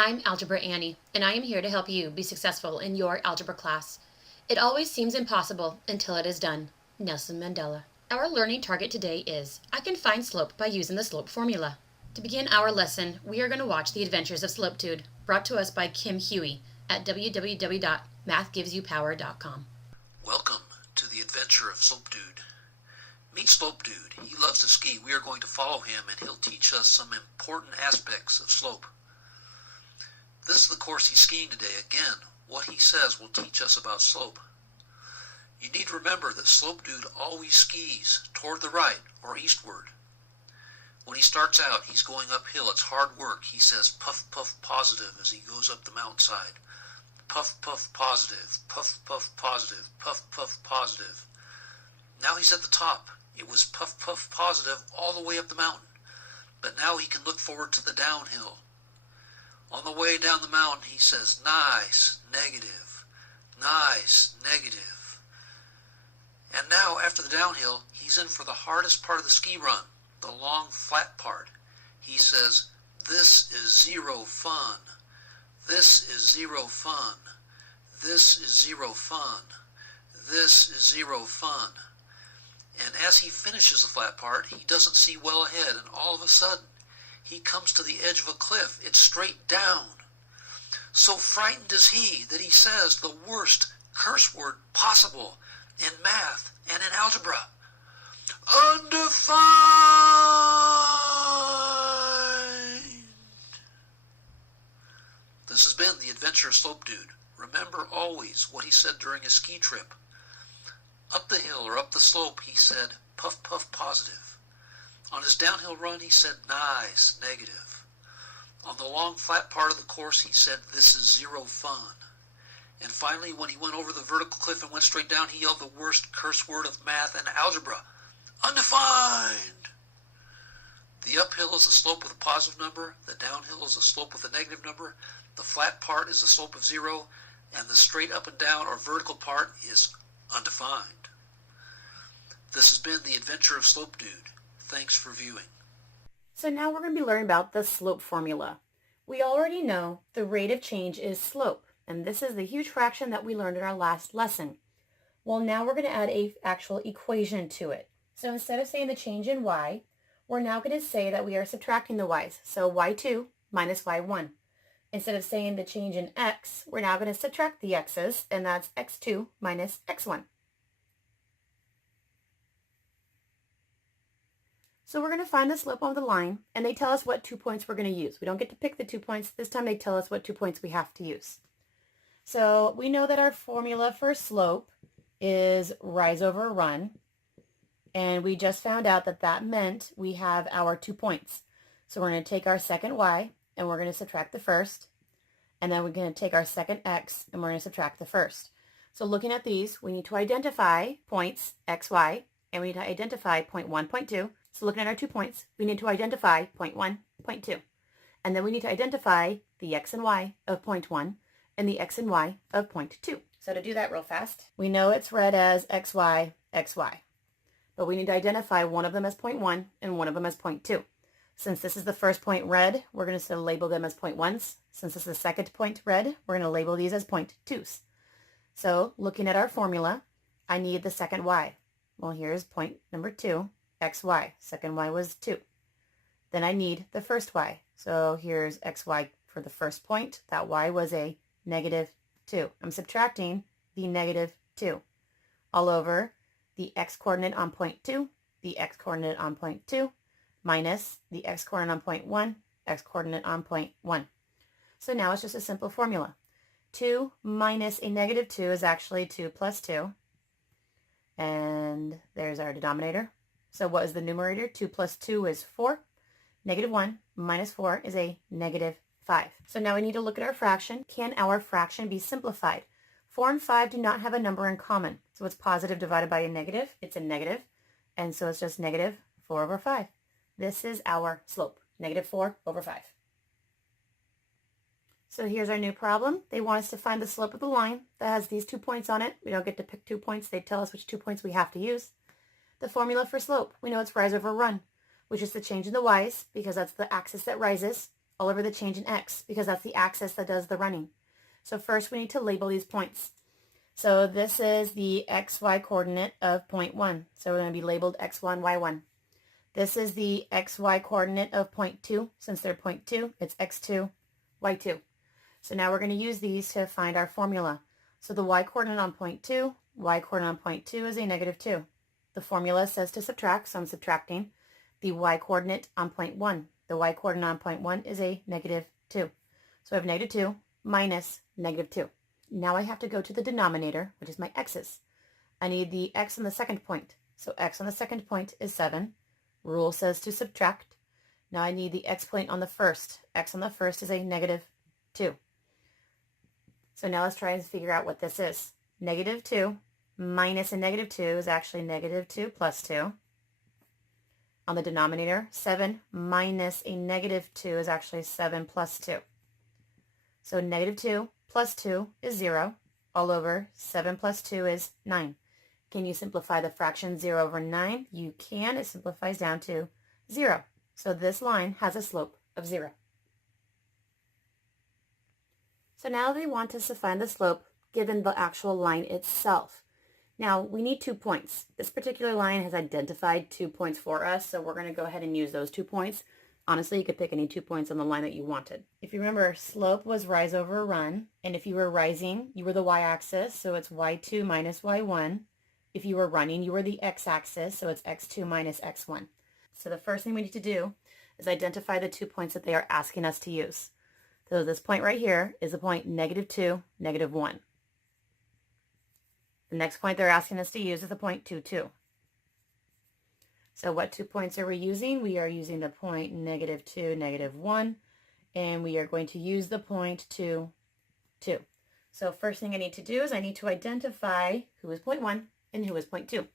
I'm Algebra Annie, and I am here to help you be successful in your algebra class. It always seems impossible until it is done. Nelson Mandela. Our learning target today is, I can find slope by using the slope formula. To begin our lesson, we are going to watch The Adventures of Slopedude, brought to us by Kim Huey at www.mathgivesYouPower.com. Welcome to the adventure of Slopedude. Meet Slopedude. He loves to ski. We are going to follow him and he'll teach us some important aspects of slope. This is the course he's skiing today. Again, what he says will teach us about slope. You need to remember that Slopedude always skis toward the right or eastward. When he starts out, he's going uphill. It's hard work. He says puff, puff, positive as he goes up the mountainside. Puff, puff, positive, puff, puff, positive, puff, puff, positive. Now he's at the top. It was puff, puff, positive all the way up the mountain. But now he can look forward to the downhill. On the way down the mountain, he says, nice, negative, nice, negative. And now, after the downhill, he's in for the hardest part of the ski run, the long, flat part. He says, this is zero fun. This is zero fun. This is zero fun. This is zero fun. And as he finishes the flat part, he doesn't see well ahead, and all of a sudden, he comes to the edge of a cliff. It's straight down. So frightened is he that he says the worst curse word possible in math and in algebra. Undefined. This has been The Adventure of Slopedude. Remember always what he said during his ski trip. Up the hill or up the slope, he said, puff, puff, positive. On his downhill run, he said, nice, negative. On the long, flat part of the course, he said, this is zero fun. And finally, when he went over the vertical cliff and went straight down, he yelled the worst curse word of math and algebra, undefined. The uphill is a slope with a positive number. The downhill is a slope with a negative number. The flat part is a slope of zero. And the straight up and down or vertical part is undefined. This has been The Adventure of Slopedude. Thanks for viewing. So now we're going to be learning about the slope formula. We already know the rate of change is slope, and this is the huge fraction that we learned in our last lesson. Well, now we're going to add an actual equation to it. So instead of saying the change in y, we're now going to say that we are subtracting the y's. So y2 minus y1. Instead of saying the change in x, we're now going to subtract the x's, and that's x2 minus x1. So we're going to find the slope of the line, and they tell us what 2 points we're going to use. We don't get to pick the 2 points. This time they tell us what 2 points we have to use. So we know that our formula for slope is rise over run, and we just found out that that meant we have our 2 points. So we're going to take our second y, and we're going to subtract the first, and then we're going to take our second x, and we're going to subtract the first. So looking at these, we need to identify points x, y, and we need to identify point 1, point 2. So looking at our 2 points, we need to identify point 1, point 2. And then we need to identify the x and y of point 1 and the x and y of point 2. So to do that real fast, we know it's read as xy, xy. But we need to identify one of them as point 1 and one of them as point 2. Since this is the first point read, we're going to label them as point 1s. Since this is the second point read, we're going to label these as point 2s. So looking at our formula, I need the second y. Well, here's point number 2. xy. Second y was 2. Then I need the first y. So here's xy for the first point. That y was a negative 2. I'm subtracting the negative 2 all over the x-coordinate on point 2, the x-coordinate on point 2, minus the x-coordinate on point 1, x-coordinate on point 1. So now it's just a simple formula. 2 minus a negative 2 is actually 2 plus 2. And there's our denominator. So what is the numerator? 2 plus 2 is 4. Negative 1 minus 4 is a negative 5. So now we need to look at our fraction. Can our fraction be simplified? 4 and 5 do not have a number in common. So it's positive divided by a negative. It's a negative. And so it's just negative 4 over 5. This is our slope, negative 4 over 5. So here's our new problem. They want us to find the slope of the line that has these 2 points on it. We don't get to pick 2 points. They tell us which 2 points we have to use. The formula for slope, we know it's rise over run, which is the change in the y's because that's the axis that rises, all over the change in x, because that's the axis that does the running. So first we need to label these points. So this is the xy coordinate of point 1. So we're going to be labeled x1, y1. This is the xy coordinate of point 2. Since they're point 2, it's x2, y2. So now we're going to use these to find our formula. So the y coordinate on point 2, y coordinate on point 2 is a negative 2. The formula says to subtract, so I'm subtracting. The y coordinate on point 1. The y coordinate on point 1 is a negative 2. So I have negative 2 minus negative 2. Now I have to go to the denominator, which is my x's. I need the x on the second point. So x on the second point is 7. Rule says to subtract. Now I need the x point on the first. X on the first is a negative 2. So now let's try and figure out what this is. Negative 2 minus a negative 2 is actually negative 2 plus 2. On the denominator, 7 minus a negative 2 is actually 7 plus 2. So negative 2 plus 2 is 0. All over 7 plus 2 is 9. Can you simplify the fraction 0 over 9? You can. It simplifies down to 0. So this line has a slope of 0. So now they want us to find the slope given the actual line itself. Now we need 2 points. This particular line has identified 2 points for us, so we're going to go ahead and use those 2 points. Honestly, you could pick any 2 points on the line that you wanted. If you remember, slope was rise over run, and if you were rising, you were the y-axis, so it's y2 minus y1. If you were running, you were the x-axis, so it's x2 minus x1. So the first thing we need to do is identify the 2 points that they are asking us to use. So this point right here is the point negative 2, negative 1. The next point they're asking us to use is the point 2, 2. So what 2 points are we using? We are using the point negative 2, negative 1, and we are going to use the point 2, 2. So first thing I need to do is I need to identify who is point 1 and who is point 2.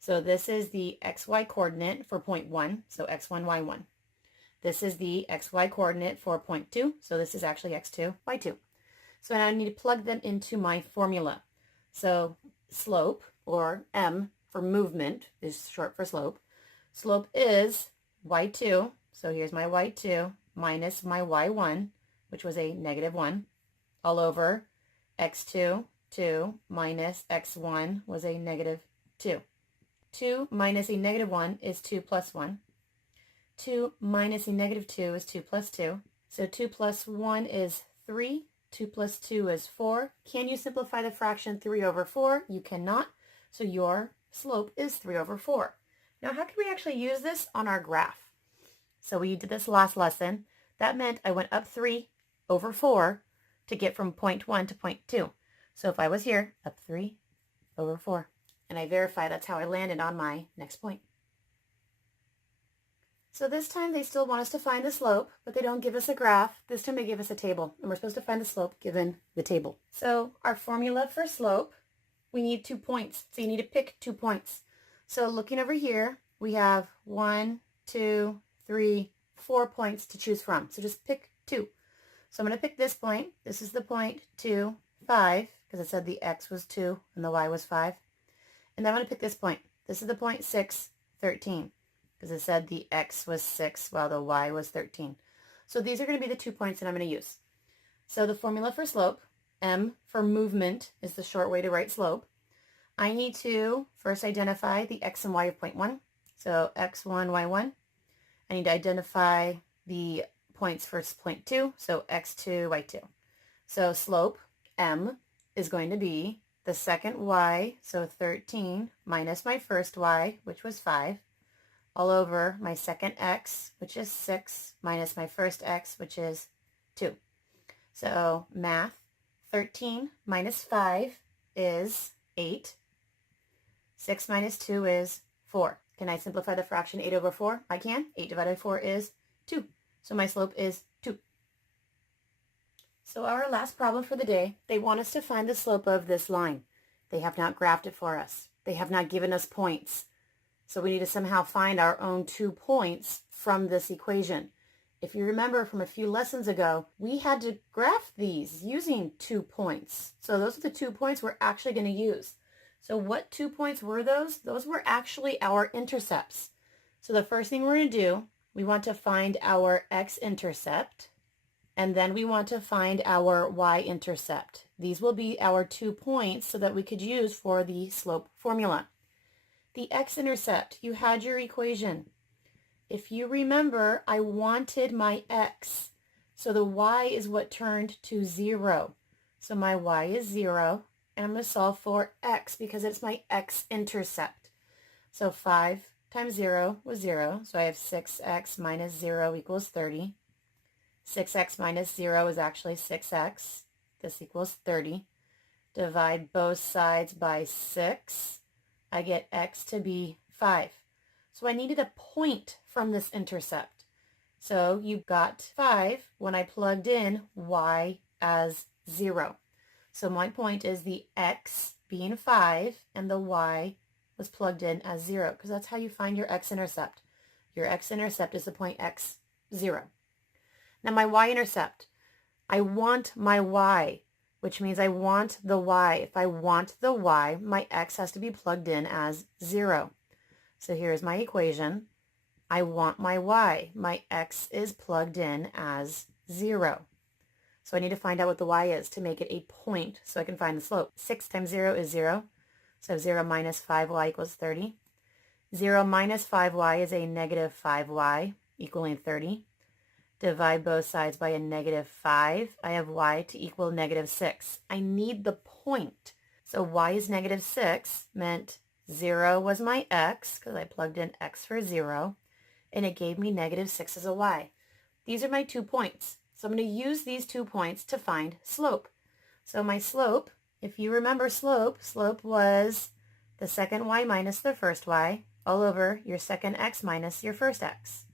So this is the xy coordinate for point 1, so x1, y1. This is the xy coordinate for point 2, so this is actually x2, y2. So now I need to plug them into my formula. So slope, or m for movement, is short for slope. Slope is y2, so here's my y2, minus my y1, which was a negative 1, all over x2, 2, minus x1 was a negative 2. 2 minus a negative 1 is 2 plus 1. 2 minus a negative 2 is 2 plus 2. So 2 plus 1 is 3. 2 plus 2 is 4. Can you simplify the fraction 3 over 4? You cannot. So your slope is 3 over 4. Now how can we actually use this on our graph? So we did this last lesson. That meant I went up 3 over 4 to get from point 1 to point 2. So if I was here, up 3 over 4. And I verify that's how I landed on my next point. So this time they still want us to find the slope, but they don't give us a graph. This time they give us a table, and we're supposed to find the slope given the table. So our formula for slope, we need 2 points. So you need to pick 2 points. So looking over here, we have 1, 2, 3, 4 points to choose from. So just pick 2. So I'm going to pick this point. This is the point 2, 5, because it said the x was 2 and the y was 5. And then I'm going to pick this point. This is the point 6, 13. Because it said the x was 6 while the y was 13. So these are going to be the 2 points that I'm going to use. So the formula for slope, m for movement, is the short way to write slope. I need to first identify the x and y of point 1. So x1, y1. I need to identify the points for point 2. So x2, y2. So slope, m, is going to be the second y, so 13, minus my first y, which was 5. All over my second x, which is 6, minus my first x, which is 2. So math, 13 minus 5 is 8. 6 minus 2 is 4. Can I simplify the fraction 8 over 4? I can. 8 divided by 4 is 2. So my slope is 2. So our last problem for the day, they want us to find the slope of this line. They have not graphed it for us. They have not given us points. So we need to somehow find our own 2 points from this equation. If you remember from a few lessons ago, we had to graph these using 2 points. So those are the 2 points we're actually going to use. So what 2 points were those? Those were actually our intercepts. So the first thing we're going to do we want to find our x-intercept, and then we want to find our y-intercept. These will be our 2 points so that we could use for the slope formula. The x-intercept, you had your equation. If you remember, I wanted my x, so the y is what turned to 0. So my y is 0, and I'm going to solve for x because it's my x-intercept. So 5 times 0 was 0, so I have 6x minus 0 equals 30. 6x minus 0 is actually 6x. This equals 30. Divide both sides by 6. I get x to be 5. So I needed a point from this intercept. So you got 5 when I plugged in y as 0. So my point is the x being 5 and the y was plugged in as 0, because that's how you find your x-intercept. Your x-intercept is the point x, 0. Now my y-intercept, I want my y, which means I want the y. If I want the y, my x has to be plugged in as 0. So here's my equation. I want my y. My x is plugged in as 0. So I need to find out what the y is to make it a point so I can find the slope. 6 times 0 is 0. So 0 minus 5y equals 30. 0 minus 5y is a negative 5y equaling 30. Divide both sides by a negative 5. I have y to equal negative 6. I need the point. So y is negative 6 meant 0 was my x because I plugged in x for 0. And it gave me negative 6 as a y. These are my 2 points. So I'm going to use these 2 points to find slope. So my slope, if you remember slope was the second y minus the first y all over your second x minus your first x.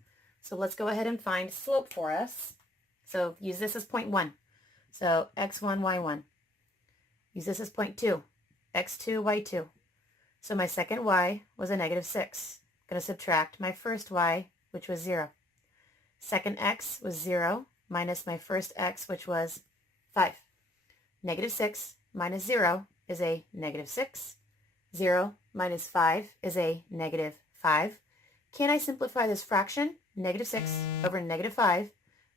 So let's go ahead and find slope for us. So use this as point 1. So x1, y1. Use this as point 2. x2, y2. So my second y was a negative 6. I'm going to subtract my first y, which was 0. Second x was 0 minus my first x, which was 5. Negative 6 minus 0 is a negative 6. 0 minus 5 is a negative 5. Can I simplify this fraction? Negative 6 over negative 5.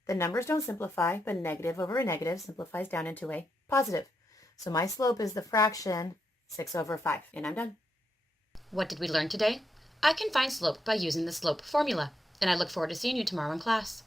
The numbers don't simplify, but negative over a negative simplifies down into a positive. So my slope is the fraction 6 over 5. And I'm done. What did we learn today? I can find slope by using the slope formula, and I look forward to seeing you tomorrow in class.